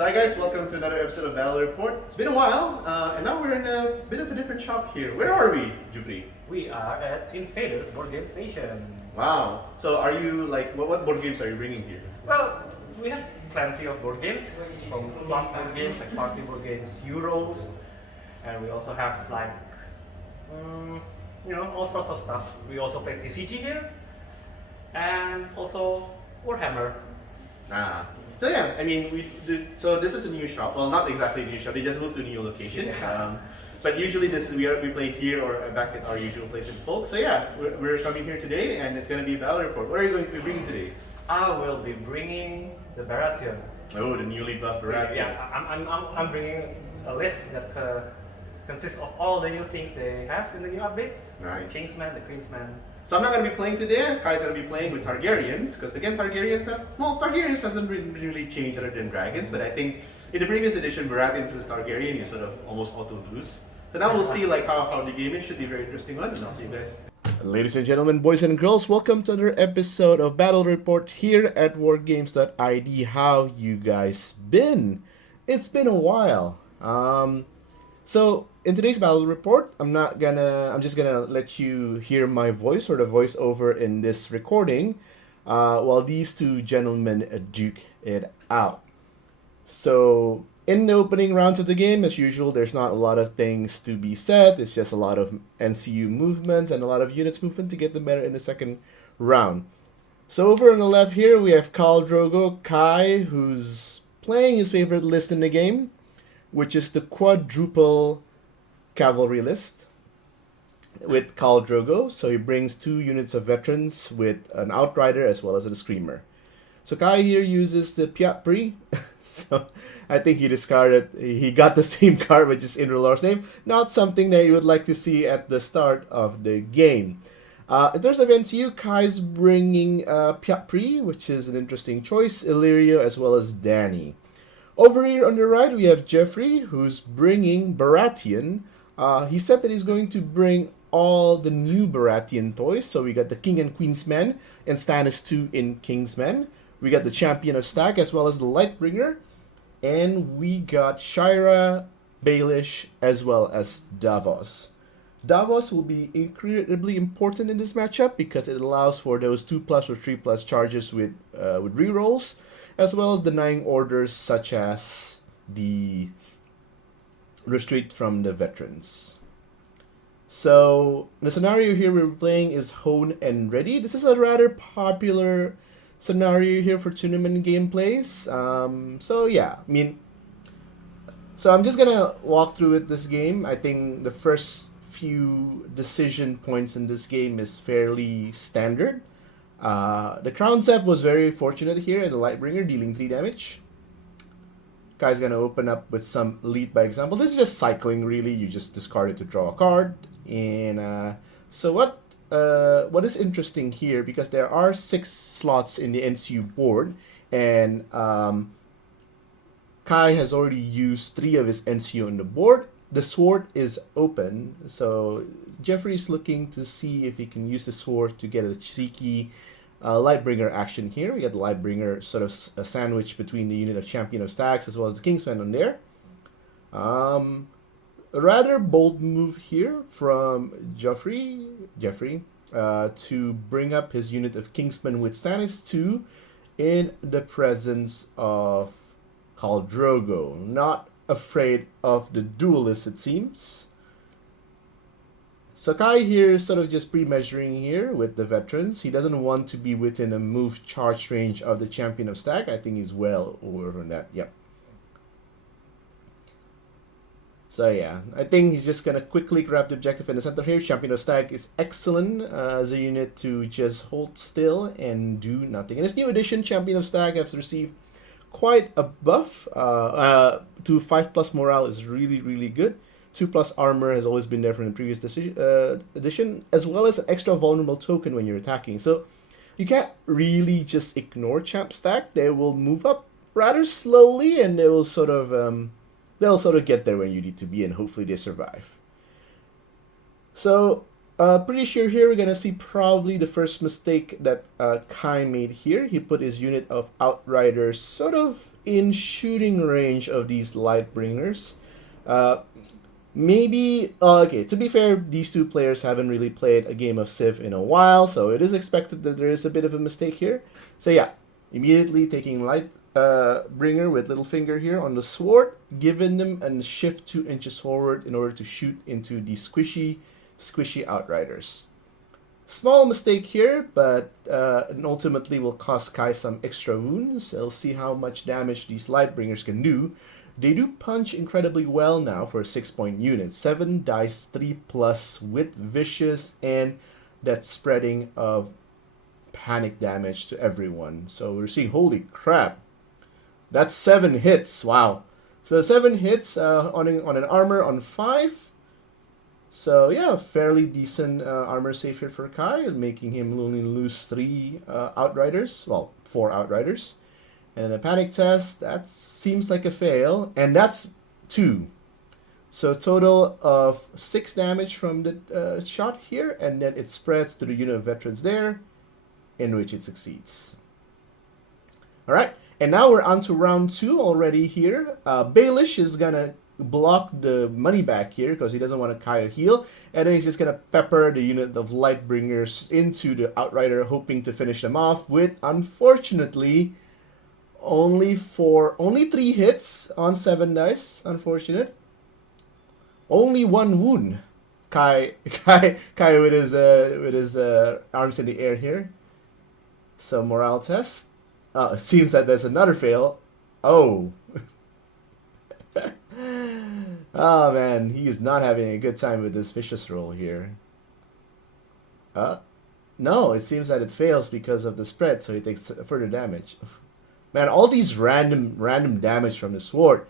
So hi guys, welcome to another episode of Battle Report. It's been a while, and now we're in a bit of a different shop here. Where are we, Jupri? We are at Invaders Board Game Station. Wow. So are you like, what board games are you bringing here? Well, we have plenty of board games, from fluff board games like party board games, Euros, and we also have like, all sorts of stuff. We also play TCG here, and also Warhammer. Ah. So yeah, I mean, so this is a new shop. Well, not exactly a new shop. They just moved to a new location. But usually we play here or back at our usual place in Folk. So yeah, we're coming here today, and it's going to be a battle report. What are you going to be bringing today? I will be bringing the Baratheon. Oh, the newly buffed Baratheon. Yeah, I'm bringing a list that consists of all the new things they have in the new updates. Nice. The Kingsman, the Queensman. So I'm not going to be playing today. Kai's going to be playing with Targaryens, because again, Targaryens hasn't really changed other than dragons, but I think in the previous edition, Baratheon versus Targaryen, you sort of almost auto-lose. So now we'll see like how the game is. Should be a very interesting one, and I'll see you guys. Ladies and gentlemen, boys and girls, welcome to another episode of Battle Report here at wargames.id. How you guys been? It's been a while. So in today's battle report, I'm just gonna let you hear my voice or the voiceover in this recording, while these two gentlemen duke it out. So in the opening rounds of the game, as usual, there's not a lot of things to be said. It's just a lot of NCU movements and a lot of units movement to get them better in the second round. So over on the left here, we have Khal Drogo, Kai, who's playing his favorite list in the game, which is the quadruple cavalry list with Khal Drogo. So he brings 2 units of veterans with an outrider as well as a screamer. So Kai here uses the Piat Pri. So I think he got the same card, which is Indrelor's name. Not something that you would like to see at the start of the game. In terms of NCU, Kai's bringing Piat Pri, which is an interesting choice, Illyrio as well as Danny. Over here on the right, we have Jeffrey, who's bringing Baratheon. He said that he's going to bring all the new Baratheon toys. So we got the King and Queen's Men and Stannis2 in Kingsmen. We got the Champion of Stag as well as the Lightbringer. And we got Shira, Baelish, as well as Davos. Davos will be incredibly important in this matchup because it allows for those 2+ or 3+ charges with rerolls, as well as denying orders such as the retreat from the veterans. So the scenario here we're playing is Hone and Ready. This is a rather popular scenario here for tournament gameplays. So I'm just gonna walk through this game. I think the first few decision points in this game is fairly standard. The Crown Zep was very fortunate here in the Lightbringer, dealing 3 damage. Kai's gonna open up with some lead by example. This is just cycling, really. You just discard it to draw a card. And so what is interesting here, because there are 6 slots in the NCU board, and Kai has already used 3 of his NCU on the board. The sword is open, so Jeffrey's looking to see if he can use the sword to get a cheeky Lightbringer action here. We got the Lightbringer sort of a sandwich between the unit of Champion of Stags as well as the Kingsman on there. A rather bold move here from Jeffrey to bring up his unit of Kingsman with Stannis2 in the presence of Khal Drogo. Not afraid of the duelist, it seems. Sakai here is sort of just pre-measuring here with the veterans. He doesn't want to be within a move charge range of the Champion of Stag. I think he's well over that. Yep. So yeah, I think he's just gonna quickly grab the objective in the center here. Champion of Stag is excellent as a unit to just hold still and do nothing. In this new edition, Champion of Stag has received quite a buff. To 5+ morale is really, really good. 2+ armor has always been there from the previous edition, as well as an extra vulnerable token when you're attacking. So you can't really just ignore Champ Stack. They will move up rather slowly, and they'll sort of get there when you need to be, and hopefully they survive. So Pretty sure here we're gonna see probably the first mistake that Kai made here. He put his unit of Outriders sort of in shooting range of these Lightbringers. Maybe, okay, to be fair, these two players haven't really played a game of Civ in a while, so it is expected that there is a bit of a mistake here. So yeah, immediately taking Lightbringer with Littlefinger here on the sword, giving them a shift 2 inches forward in order to shoot into the squishy Outriders. Small mistake here, but ultimately will cost Kai some extra wounds. I'll see how much damage these Lightbringers can do. They do punch incredibly well now for a 6-point unit. 7 dice, 3+ with vicious and that spreading of panic damage to everyone. So we're seeing, holy crap, that's 7 hits. Wow. So 7 hits on an armor on 5. So yeah, fairly decent armor save here for Kai, making him only lose 3 Outriders. Well, 4 Outriders. And a panic test, that seems like a fail. And that's 2. So total of 6 damage from the shot here. And then it spreads to the unit of veterans there, in which it succeeds. Alright, and now we're on to round 2 already here. Baelish is going to block the money back here because he doesn't want Kai to heal. And then he's just going to pepper the unit of Lightbringers into the Outrider, hoping to finish them off with, unfortunately, only 3 hits on 7 dice. Unfortunate. Only 1 wound. Kai with his arms in the air here. So morale test. It seems that there's another fail. Oh. Oh man, he is not having a good time with this vicious roll here. No, it seems that it fails because of the spread, so he takes further damage. Man, all these random damage from the sword.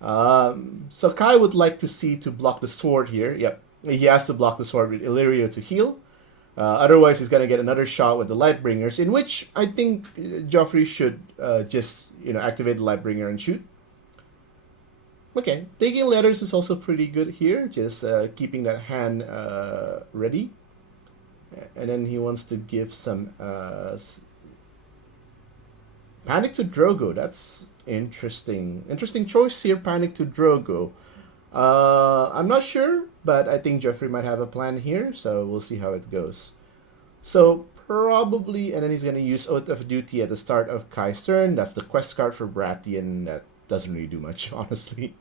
So Kai would like to see to block the sword here. Yep, he has to block the sword with Illyrio to heal. Otherwise, he's gonna get another shot with the Lightbringers, in which I think Joffrey should just activate the Lightbringer and shoot. Okay, taking letters is also pretty good here. Just keeping that hand ready, and then he wants to give some Panic to Drogo. That's interesting. Interesting choice here, Panic to Drogo. I'm not sure, but I think Jeffrey might have a plan here, so we'll see how it goes. So probably, and then he's going to use Oath of Duty at the start of Kai's turn. That's the quest card for Baratheon. That doesn't really do much, honestly.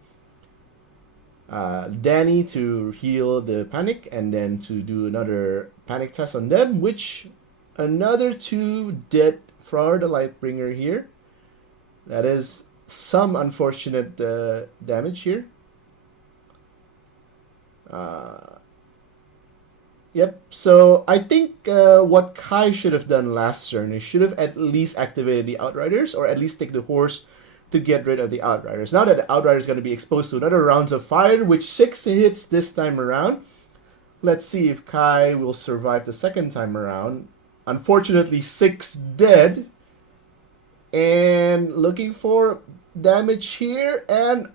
Danny to heal the panic, and then to do another panic test on them, which another 2 dead for the Lightbringer here. That is some unfortunate damage here. Yep, so I think what Kai should have done last turn is should have at least activated the Outriders, or at least take the horse to get rid of the Outriders. Now that the Outrider is going to be exposed to another rounds of fire, which 6 hits this time around. Let's see if Kai will survive the second time around. Unfortunately, 6 dead. And looking for damage here, and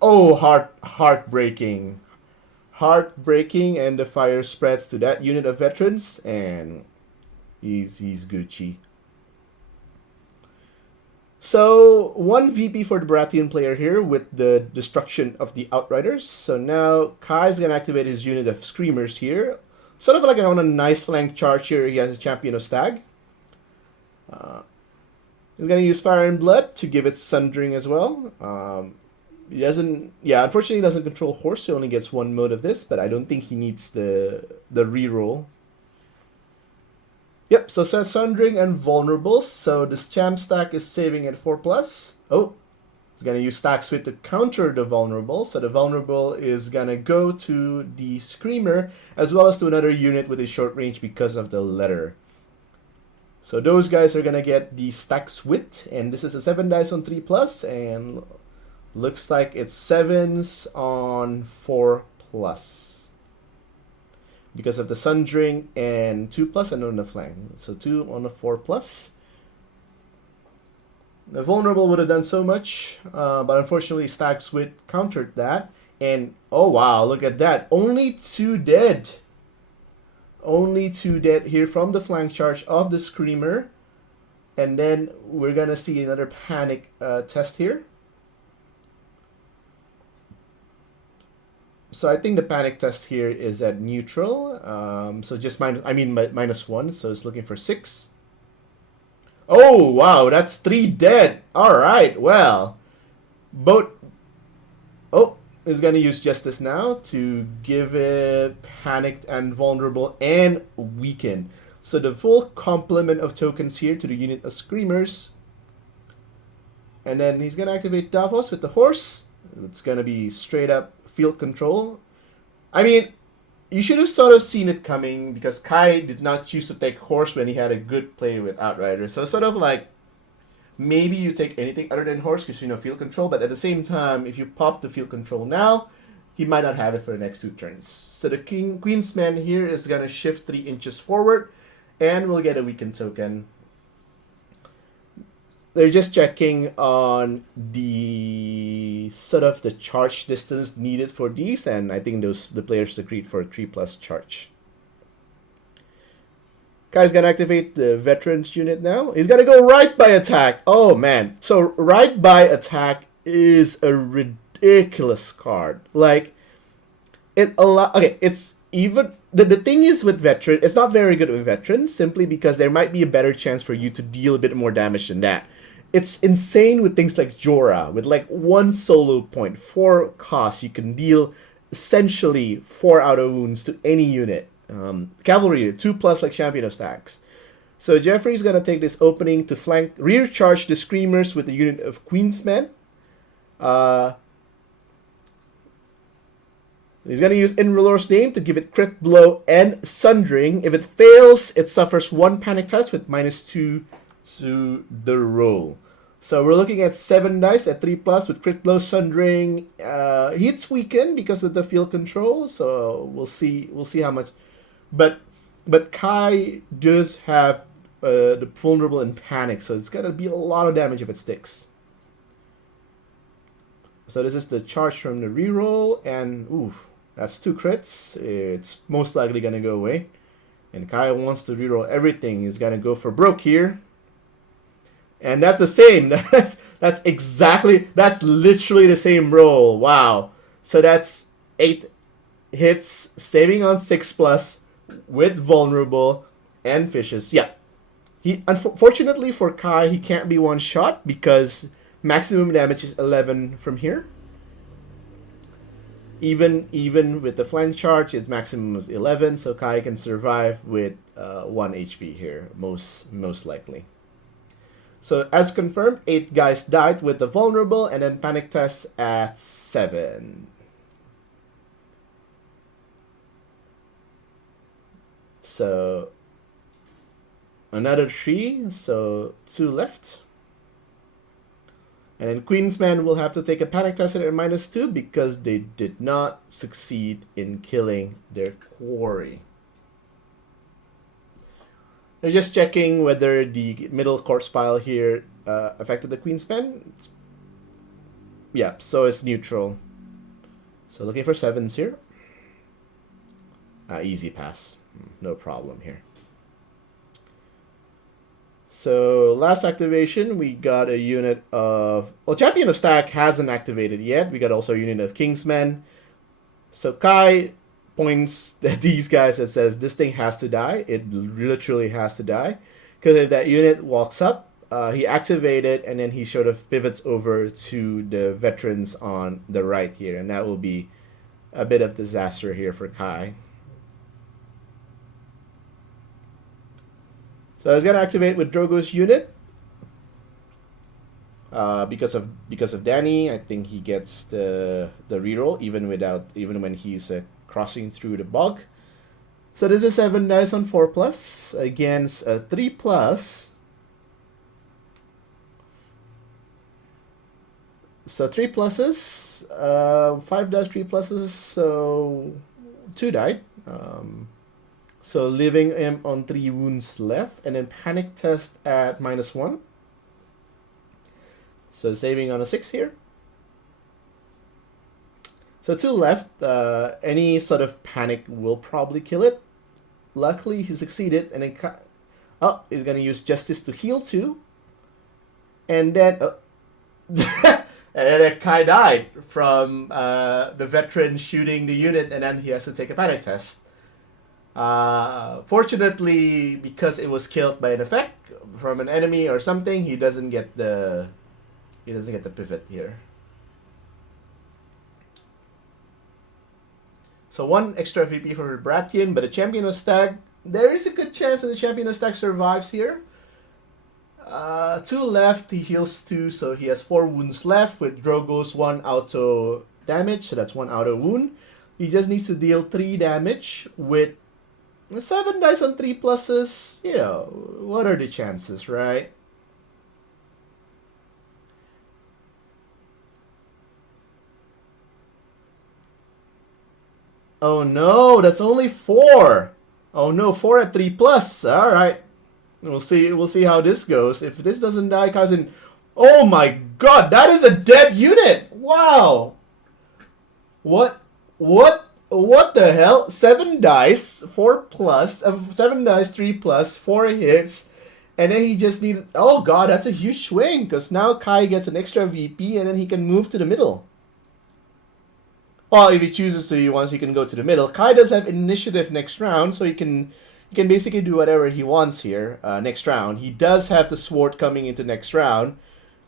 oh, heartbreaking. Heartbreaking, and the fire spreads to that unit of veterans, and he's Gucci. So 1 VP for the Baratheon player here with the destruction of the Outriders. So now Kai's gonna activate his unit of Screamers here. Sort of like on a nice flank charge here. He has a Champion of Stag. He's gonna use Fire and Blood to give it Sundering as well. He doesn't, unfortunately he doesn't control horse, so he only gets 1 mode of this, but I don't think he needs the reroll. Yep, so set Sundering and Vulnerables, so this Champ stack is saving at 4+. Oh, he's gonna use Stack Suite to counter the Vulnerable, so the Vulnerable is gonna go to the Screamer, as well as to another unit with a short range because of the letter. So those guys are gonna get the Stack Suite, and this is a 7 dice on 3+, and looks like it's 7s on 4+. Because of the Sundering and 2+ and on the flank. So 2 on a 4+. The Vulnerable would have done so much, but unfortunately Stag Suite countered that. And oh wow, look at that. Only 2 dead. Only 2 dead here from the flank charge of the Screamer. And then we're gonna see another panic test here. So I think the panic test here is at neutral. So just -1, so it's looking for 6. Oh wow, that's 3 dead. All right, well, both. Oh, is gonna use Justice now to give it panicked and vulnerable and weaken. So the full complement of tokens here to the unit of Screamers. And then he's gonna activate Davos with the horse. It's gonna be straight up field control. I mean, you should have sort of seen it coming because Kai did not choose to take horse when he had a good play with Outrider. So sort of like maybe you take anything other than horse because you know field control, but at the same time, if you pop the field control now, he might not have it for the next 2 turns. So the Queen's Man here is gonna shift 3 inches forward, and we'll get a weakened token. They're just checking on the sort of the charge distance needed for these, and I think the players agreed for a 3+ charge. Kai's gonna activate the veterans unit now. He's gonna go right by attack. Oh man. So right by attack is a ridiculous card. Like it's even the thing is with veteran, it's not very good with veterans simply because there might be a better chance for you to deal a bit more damage than that. It's insane with things like Jorah, with like 1 solo point, 4 costs, you can deal essentially 4 auto wounds to any unit. Cavalry, 2+ like Champion of Stacks. So Jeffrey's gonna take this opening to flank, rear charge the Screamers with the unit of Queensmen. He's gonna use Inrulor's name to give it crit blow and sundering. If it fails, it suffers 1 panic test with -2 to the roll. So we're looking at 7 dice at 3+ with crit blow, sundering. Hits weaken because of the field control, so we'll see how much. But Kai does have the vulnerable and panic, so it's gonna be a lot of damage if it sticks. So this is the charge from the reroll, and oof, that's 2 crits. It's most likely gonna go away. And Kai wants to reroll everything. He's gonna go for broke here. And that's the same. That's literally the same roll. Wow. So that's 8 hits, saving on 6+ with vulnerable and fishes. Yeah. Unfortunately for Kai, he can't be one shot because maximum damage is 11 from here. Even with the flank charge, its maximum is 11, so Kai can survive with 1 HP here, most likely. So as confirmed, 8 guys died with the vulnerable, and then panic test at 7. So another 3, so 2 left. And then Queensman will have to take a panic test at -2 because they did not succeed in killing their quarry. They're just checking whether the middle corpse pile here affected the Queensman. Yeah, so it's neutral. So looking for 7s here. Easy pass. No problem here. So last activation, we got a unit of... Well, Champion of Stack hasn't activated yet. We got also a unit of Kingsmen. So Kai points at these guys and says, this thing has to die. It literally has to die. Because if that unit walks up, he activated, and then he sort of pivots over to the veterans on the right here. And that will be a bit of disaster here for Kai. So I was gonna activate with Drogo's unit because of Danny. I think he gets the reroll even when he's crossing through the bog. So this is 7 dice on 4+ against a 3+. So 3 pluses, 5 dice, 3 pluses. So 2 died. So leaving him on 3 wounds left, and then panic test at -1. So saving on a 6 here. So 2 left. Any sort of panic will probably kill it. Luckily, he succeeded, and then he's gonna use Justice to heal 2, and then and then Kai died from the veteran shooting the unit, and then he has to take a panic test. Fortunately, because it was killed by an effect from an enemy or something, he doesn't get the pivot here. So 1 extra VP for Baratheon, but the Champion of Stag, there is a good chance that the Champion of Stag survives here. 2 left, he heals 2, so he has 4 wounds left with Drogo's 1 auto damage, so that's 1 auto wound. He just needs to deal 3 damage with 7 dice on 3 pluses. You know, what are the chances, right? Oh no, that's only 4. Oh no, 4 at 3 plus. All right, we'll see how this goes. If this doesn't die, cousin. Oh my god, that is a dead unit. Wow. What the hell? 7 dice, 4 plus, 7 dice, 3 plus, 4 hits, and then he just needed. Oh god, that's a huge swing because now Kai gets an extra VP and then he can move to the middle. Well, if he chooses to, once he can go to the middle. Kai does have initiative next round, so he can basically do whatever he wants here next round. He does have the sword coming into next round,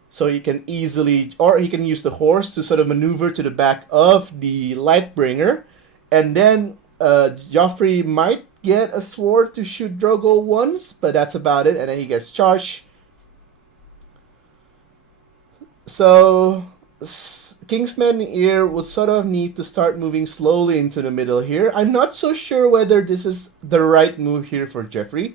so he can easily, or he can use the horse to sort of maneuver to the back of the Lightbringer, and then Joffrey might get a sword to shoot Drogo once, but that's about it, and then he gets charged. So Kingsman here would sort of need to start moving slowly into the middle here. I'm not so sure whether this is the right move here for Joffrey.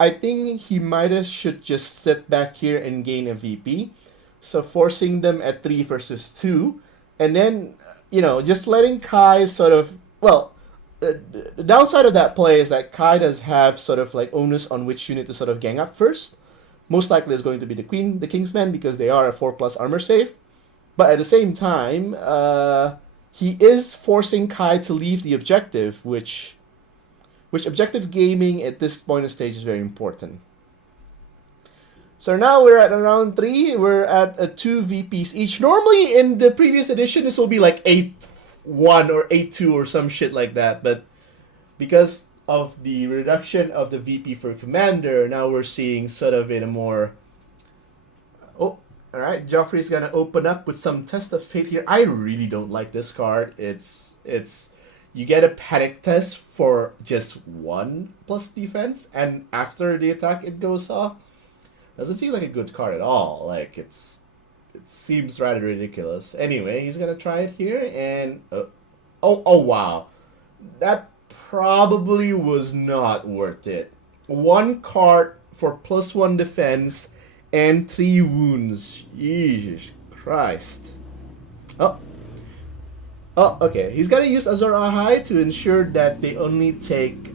I think he should just sit back here and gain a VP. So forcing them at 3 versus 2. And then, you know, just letting Kai sort of, well, the downside of that play is that Kai does have sort of like onus on which unit to sort of gang up first. Most likely is going to be the Kingsman, because they are a 4 plus armor save. But at the same time, he is forcing Kai to leave the objective, which objective gaming at this point of stage is very important. So now we're at round 3. We're at 2 VPs each. Normally in the previous edition, this will be like 8-1 or 8-2 or some shit like that. But because of the reduction of the VP for Commander, now we're seeing sort of in a more... Oh, alright. Joffrey's going to open up with some Test of Fate here. I really don't like this card. It's you get a panic test for just 1 plus defense, and after the attack it goes off. Doesn't seem like a good card at all. Like, it seems rather ridiculous. Anyway, he's gonna try it here, and oh wow, that probably was not worth it. 1 card for +1 defense and 3 wounds. Jesus Christ. Oh, okay. He's gonna use Azor Ahai to ensure that they only take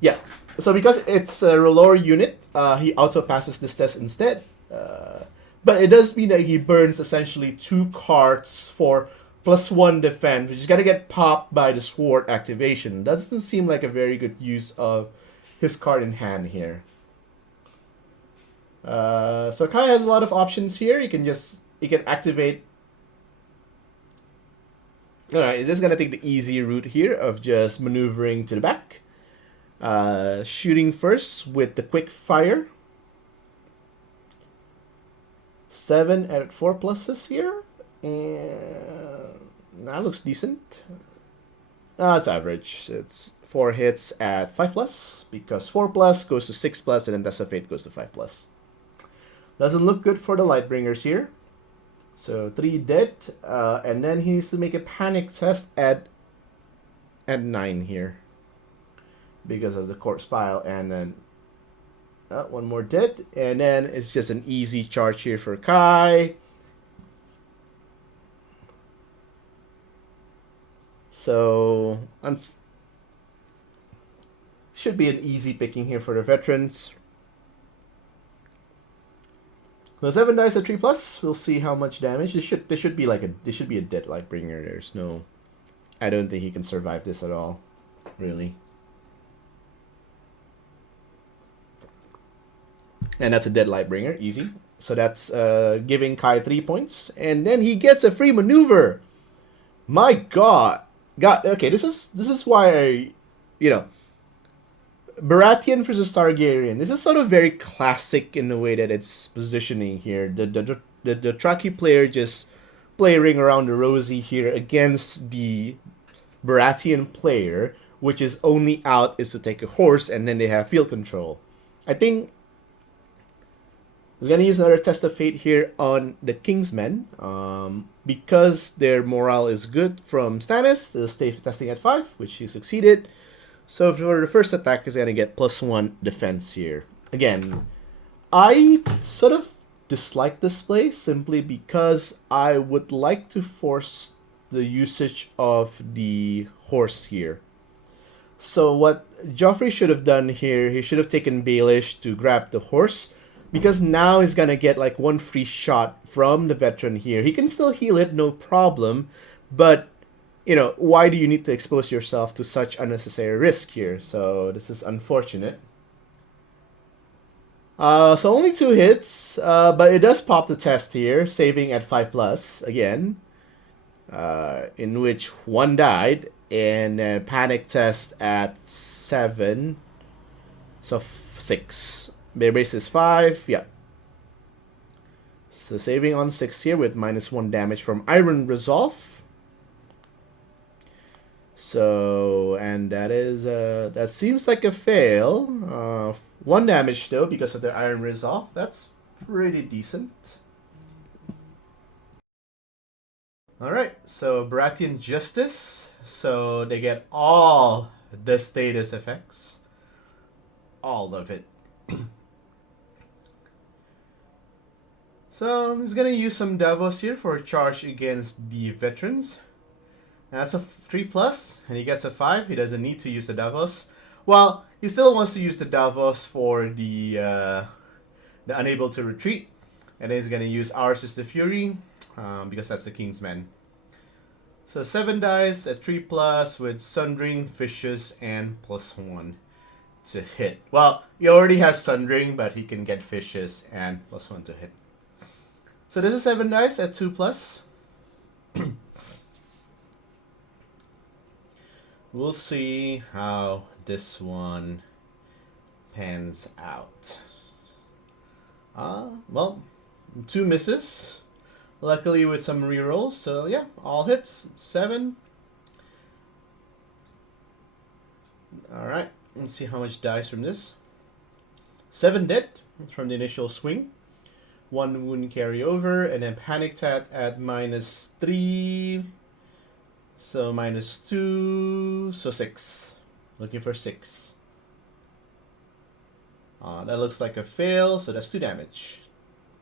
yeah. So because it's a R'hllor unit, he auto passes this test instead. But it does mean that he burns essentially 2 cards for +1 defense, which is gonna get popped by the sword activation. Doesn't seem like a very good use of his card in hand here. So Kai has a lot of options here. He can activate. Alright, he's just gonna take the easy route here of just maneuvering to the back. Shooting first with the quick fire. 7 at 4 pluses here. And that looks decent. It's average. It's 4 hits at 5 plus, because 4 plus goes to 6 plus, and then Test of Fate goes to 5 plus. Doesn't look good for the Lightbringers here. So 3 dead, and then he needs to make a panic test at 9 here, because of the corpse pile, and then 1 more dead, and then it's just an easy charge here for Kai. So should be an easy picking here for the veterans. So 7 dice at 3+. We'll see how much damage. This should be like a dead Lightbringer. There's no, I don't think he can survive this at all, really. And that's a dead Lightbringer, easy. So that's giving Kai 3 points, and then he gets a free maneuver. My God, okay, this is why Baratheon versus Targaryen. This is sort of very classic in the way that it's positioning here. The Dothraki player just playing around the rosy here against the Baratheon player, which is only out is to take a horse, and then they have field control. I think he's gonna use another test of fate here on the Kingsmen, because their morale is good from Stannis. They'll stay testing at 5, which he succeeded. So for the first attack, he's gonna get +1 defense here. Again, I sort of dislike this play simply because I would like to force the usage of the horse here. So what Joffrey should have done here, he should have taken Baelish to grab the horse, because now he's gonna get like 1 free shot from the veteran here. He can still heal it, no problem, but why do you need to expose yourself to such unnecessary risk here? So this is unfortunate. So only 2 hits, but it does pop the test here, saving at 5+ again, in which 1 died, and then panic test at 7, so 6. Their base is 5, yeah. So saving on 6 here with -1 damage from Iron Resolve. So, and that is, that seems like a fail. 1 damage though because of the Iron Resolve. That's pretty decent. Alright, so Baratheon Justice. So they get all the status effects. All of it. So he's gonna use some Davos here for a charge against the veterans. That's a 3+, and he gets a 5. He doesn't need to use the Davos. Well, he still wants to use the Davos for the unable to retreat, and then he's gonna use Ours is the Fury, because that's the Kingsman. So 7 dice at 3+ with Sundering, Fishes, and +1 to hit. Well, he already has Sundering, but he can get Fishes and +1 to hit. So this is 7 dice at 2+. We'll see how this one pans out. Well, 2 misses. Luckily with some rerolls, so yeah, all hits. 7. Alright, let's see how much dies from this. 7 dead from the initial swing. 1 wound carryover, and then Panic Tat at -3. So -2, so 6. Looking for 6. That looks like a fail, so that's 2 damage.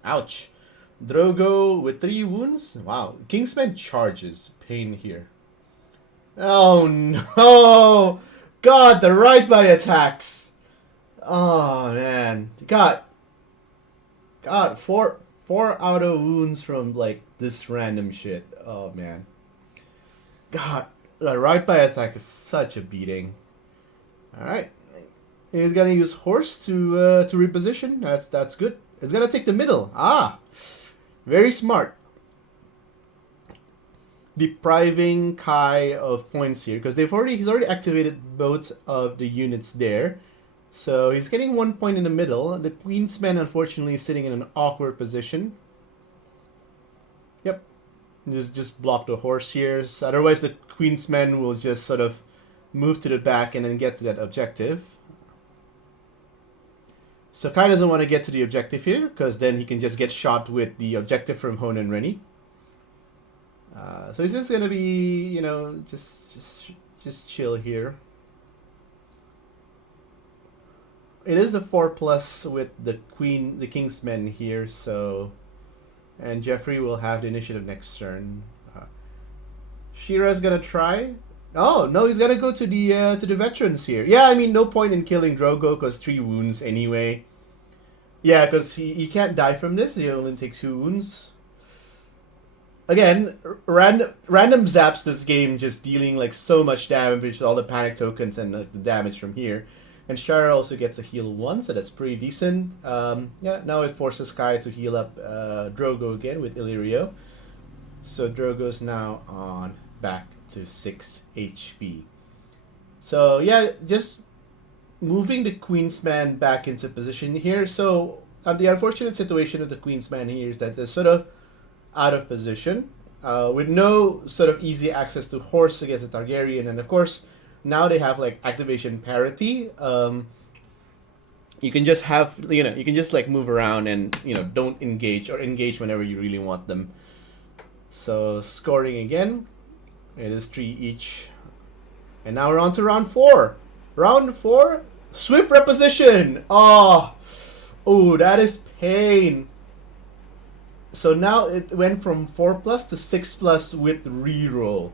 Ouch. Drogo with 3 wounds. Wow. Kingsman charges. Pain here. Oh no! God, the right by attacks. Oh man. God, 4 auto wounds from like this random shit. Oh man. God, the right by attack is such a beating. Alright. He's gonna use horse to reposition. That's good. It's gonna take the middle. Very smart. Depriving Kai of points here because he's already activated both of the units there. So he's getting 1 point in the middle. The Queensman unfortunately is sitting in an awkward position. Yep. Just block the horse here. So otherwise the Queensman will just sort of move to the back and then get to that objective. So Kai doesn't want to get to the objective here because then he can just get shot with the objective from Hone and Rennie. So he's just gonna be, just chill here. It is a 4+ with the Kingsmen here, so, and Jeffrey will have the initiative next turn. Shira's gonna try. Oh no, he's gonna go to the veterans here. Yeah, I mean no point in killing Drogo because 3 wounds anyway. Yeah, because he can't die from this. He only takes 2 wounds. Again, random zaps this game, just dealing like so much damage with all the panic tokens and the damage from here. And Shara also gets a heal 1, so that's pretty decent. Yeah, now it forces Kai to heal up Drogo again with Illyrio. So Drogo's now on back to 6 HP. So yeah, just moving the Queensman back into position here. So the unfortunate situation of the Queensman here is that they're sort of out of position with no sort of easy access to horse against the Targaryen, and of course now they have like activation parity. You can just have, you can just like move around and don't engage, or engage whenever you really want them. So scoring again, it is 3 each, and now we're on to round 4. Round 4, swift reposition. Oh, that is pain. So now it went from 4+ to 6+ with reroll.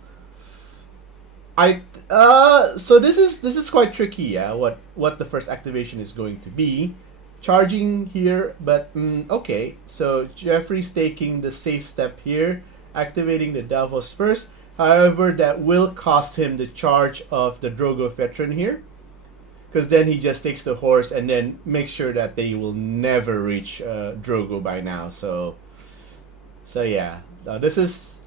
So this is quite tricky, yeah. What the first activation is going to be, charging here, but okay. So Jeffrey's taking the safe step here, activating the Davos first. However, that will cost him the charge of the Drogo veteran here, because then he just takes the horse and then makes sure that they will never reach Drogo by now. So yeah, this is,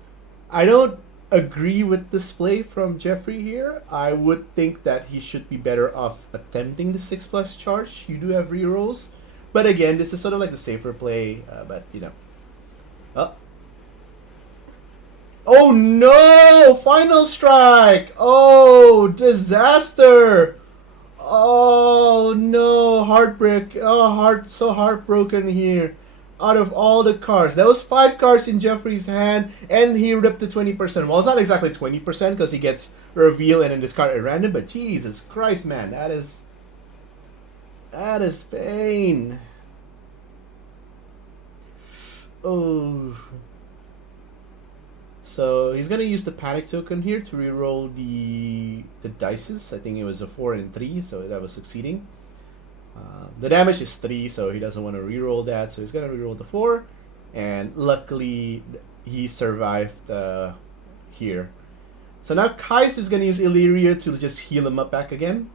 I don't agree with this play from Jeffrey here. I would think that he should be better off attempting the 6+ charge. You do have rerolls, but again, this is sort of like the safer play. But oh no! Final strike! Oh, disaster! Oh no! Heartbreak! Oh, so heartbroken here. Out of all the cards, there was 5 cards in Jeffrey's hand, and he ripped the 20%. Well, it's not exactly 20% because he gets reveal and then discard at random. But Jesus Christ, man, that is pain. Oh. So he's gonna use the panic token here to reroll the dices. I think it was a 4 and 3, so that was succeeding. The damage is 3, so he doesn't want to reroll that, so he's gonna reroll the 4, and luckily he survived here. So now Kais is gonna use Illyria to just heal him up back again.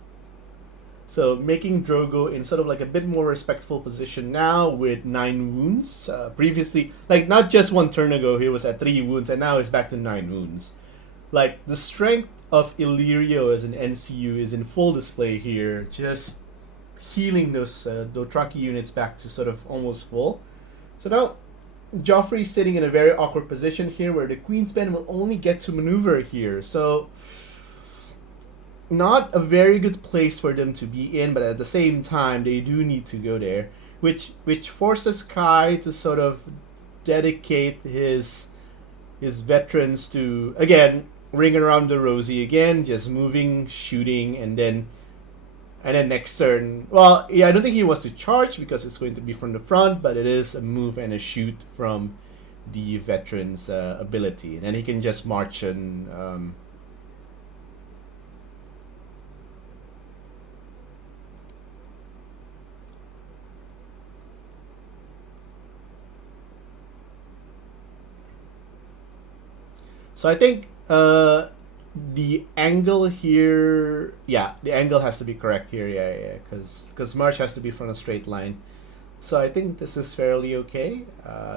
So making Drogo in sort of like a bit more respectful position now with 9 wounds. Previously, like not just 1 turn ago, he was at 3 wounds, and now he's back to 9 wounds. Like the strength of Illyrio as an NCU is in full display here. Just healing those Dothraki units back to sort of almost full. So now Joffrey's sitting in a very awkward position here where the Queensman will only get to maneuver here. So not a very good place for them to be in, but at the same time they do need to go there, which forces Kai to sort of dedicate his veterans to, again, ring around the rosy again, just moving, shooting, and then next turn, well, yeah, I don't think he wants to charge because it's going to be from the front, but it is a move and a shoot from the veteran's ability. And then he can just march and... So I think the angle here, yeah, the angle has to be correct here, yeah, because March has to be from a straight line. So I think this is fairly okay.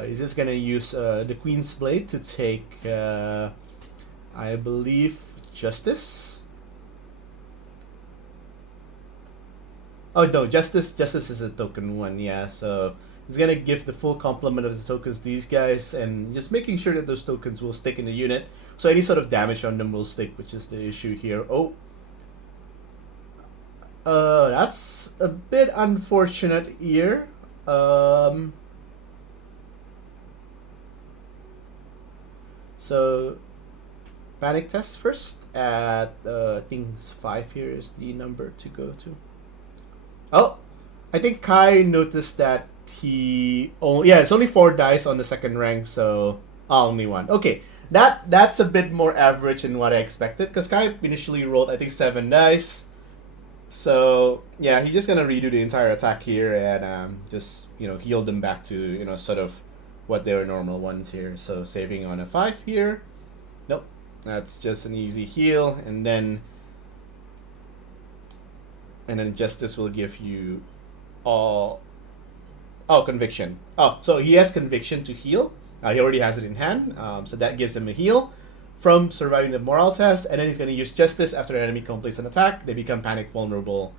He's just gonna use the Queen's Blade to take, I believe, Justice. Oh no, Justice is a token 1, yeah. So he's gonna give the full complement of the tokens to these guys, and just making sure that those tokens will stick in the unit. So any sort of damage on them will stick, which is the issue here. Oh. That's a bit unfortunate here. So, panic test first at, I think 5 here is the number to go to. Oh, I think Kai noticed that he only, yeah, it's only 4 dice on the second rank, so only 1. Okay, that's a bit more average than what I expected, because Kai initially rolled, I think, 7 dice. So yeah, he's just gonna redo the entire attack here and just heal them back to sort of what their normal ones here. So saving on a 5 here. Nope, that's just an easy heal, and then Justice will give you all. Oh, Conviction. Oh, so he has Conviction to heal. He already has it in hand, so that gives him a heal from surviving the morale test, and then he's going to use Justice after an enemy completes an attack. They become panic vulnerable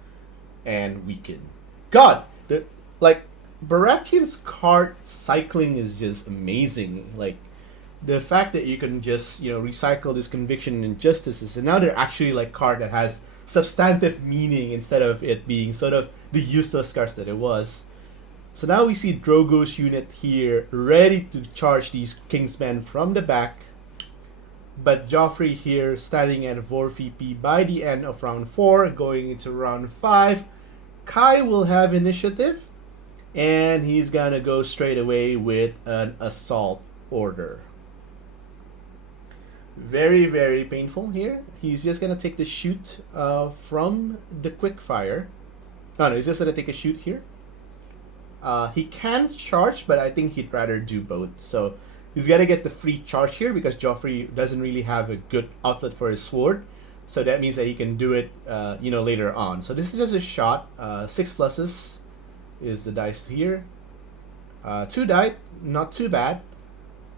and weaken. God, Baratheon's card cycling is just amazing. Like, the fact that you can just recycle this Conviction and Justices, and now they're actually like card that has substantive meaning instead of it being sort of the useless cards that it was. So now we see Drogo's unit here ready to charge these Kingsmen from the back. But Joffrey here standing at 4 VP by the end of round 4, going into round 5. Kai will have initiative, and he's gonna go straight away with an assault order. Very, very painful here. He's just gonna take the shoot from the quick fire. Oh no, he's just gonna take a shoot here. He can charge, but I think he'd rather do both. So he's gonna get the free charge here because Joffrey doesn't really have a good outlet for his sword. So that means that he can do it, later on. So this is just a shot. 6 pluses is the dice here. 2 died, not too bad.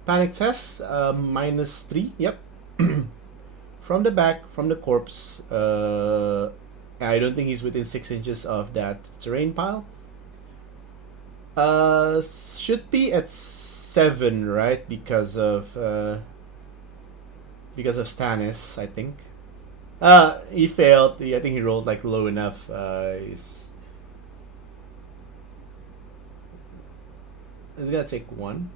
Panic test, -3. Yep. From the back, from the corpse. I don't think he's within 6 inches of that terrain pile. Should be at 7, right? Because of Stannis, I think. He failed. I think he rolled like low enough. He's gonna take 1.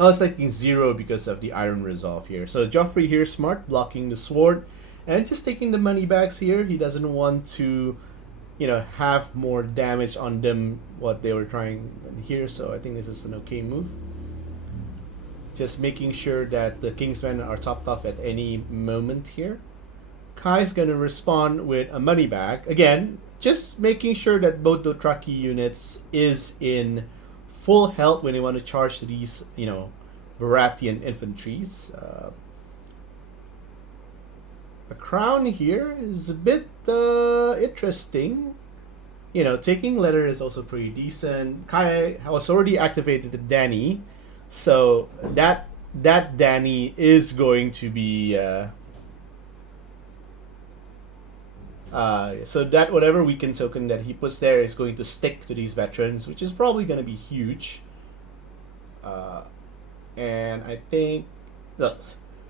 Oh, it's taking 0 because of the Iron Resolve here. So Joffrey here, smart, blocking the sword, and just taking the money bags here. He doesn't want to, have more damage on them what they were trying here. So I think this is an okay move. Just making sure that the Kingsmen are topped off at any moment here. Kai's gonna respond with a money bag again, just making sure that both the Dothraki units is in full health when they want to charge to these, Baratheon infantries. A crown here is a bit interesting. Taking letter is also pretty decent. Kai has already activated the Dany, so that Dany is going to be so that whatever weaken token that he puts there is going to stick to these veterans, which is probably going to be huge. And I think, look,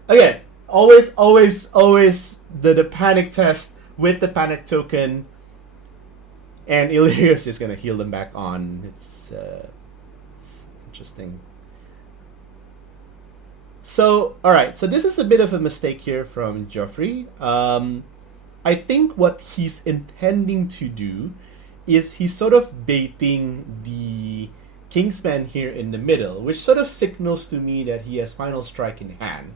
again, always the panic test with the panic token, and Illyrius is going to heal them back on. It's interesting. So, alright, so this is a bit of a mistake here from Joffrey. I think what he's intending to do is he's sort of baiting the Kingsman here in the middle, which sort of signals to me that he has final strike in hand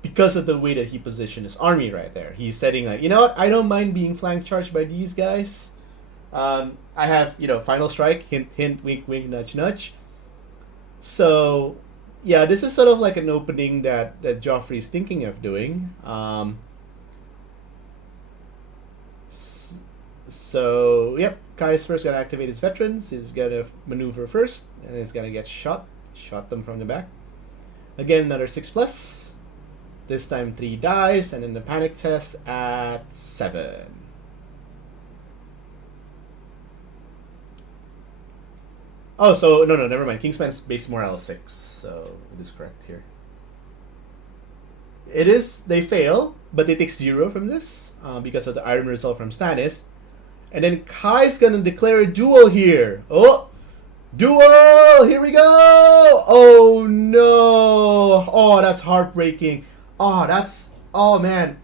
because of the way that he positioned his army right there. He's setting like, you know what, I don't mind being flank charged by these guys. I have, final strike, hint, hint, wink, wink, nudge, nudge. So, yeah, this is sort of like an opening that Joffrey is thinking of doing. So, yep, Kai's first gonna activate his veterans. He's gonna maneuver first, and he's gonna get shot. Shot them from the back. Again, another 6 plus. This time 3 dies, and then the panic test at 7. Oh, so no, never mind. Kingsman's base morale 6, so it is correct here. It is, they fail, but they take 0 from this because of the Iron Resolve from Stannis. And then Kai's gonna declare a duel here. Oh, duel! Here we go! Oh no! Oh, that's heartbreaking. Oh man.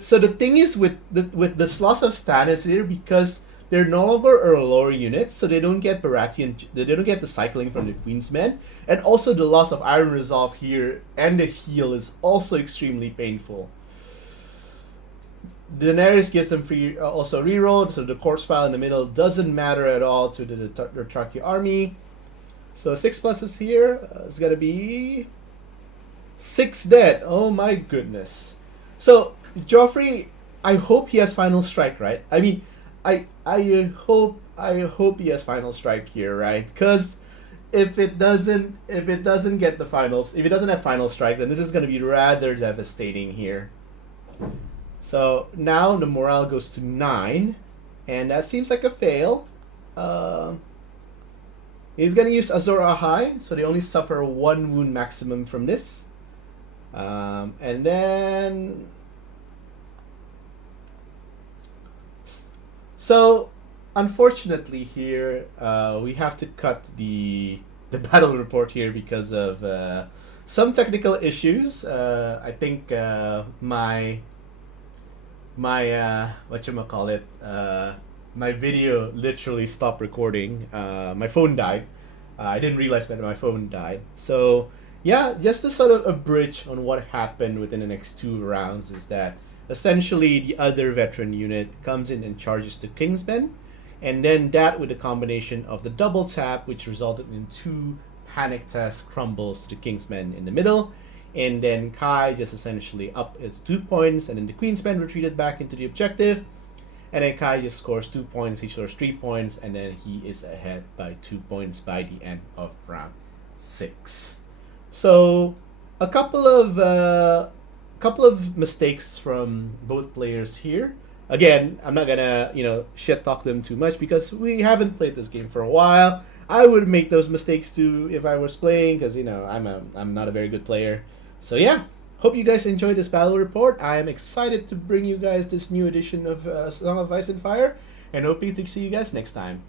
So the thing is with this loss of Stannis here, because they're no longer Urlor units, so they don't get Baratheon, they don't get the cycling from the Queensmen, and also the loss of Iron Resolve here and the heal is also extremely painful. Daenerys gives them free also reroll, so the corpse pile in the middle doesn't matter at all to the Dothraki army. So 6 pluses here. It's gonna be 6 dead. Oh my goodness. So Joffrey, I hope he has final strike, right? I mean, I hope he has final strike here, right? Because if it doesn't get the finals, if it doesn't have final strike, then this is gonna be rather devastating here. So now the morale goes to 9, and that seems like a fail. He's gonna use Azor Ahai, so they only suffer 1 wound maximum from this. And then, so unfortunately here we have to cut the battle report here because of some technical issues. I think my whatchamacallit, my video literally stopped recording. My phone died. I didn't realize that my phone died. So yeah, just a sort of a bridge on what happened within the next 2 rounds is that essentially the other veteran unit comes in and charges the Kingsmen, and then that with the combination of the double tap, which resulted in 2 panic test crumbles to the Kingsmen in the middle, and then Kai just essentially up its 2 points, and then the Queensmen retreated back into the objective, and then Kai just scores 2 points, he scores 3 points, and then he is ahead by 2 points by the end of round 6. So a couple of mistakes from both players here. Again, I'm not gonna shit talk them too much because we haven't played this game for a while. I would make those mistakes too if I was playing because I'm not a very good player. So yeah, hope you guys enjoyed this battle report. I am excited to bring you guys this new edition of Song of Ice and Fire, and hoping to see you guys next time.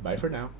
Bye for now.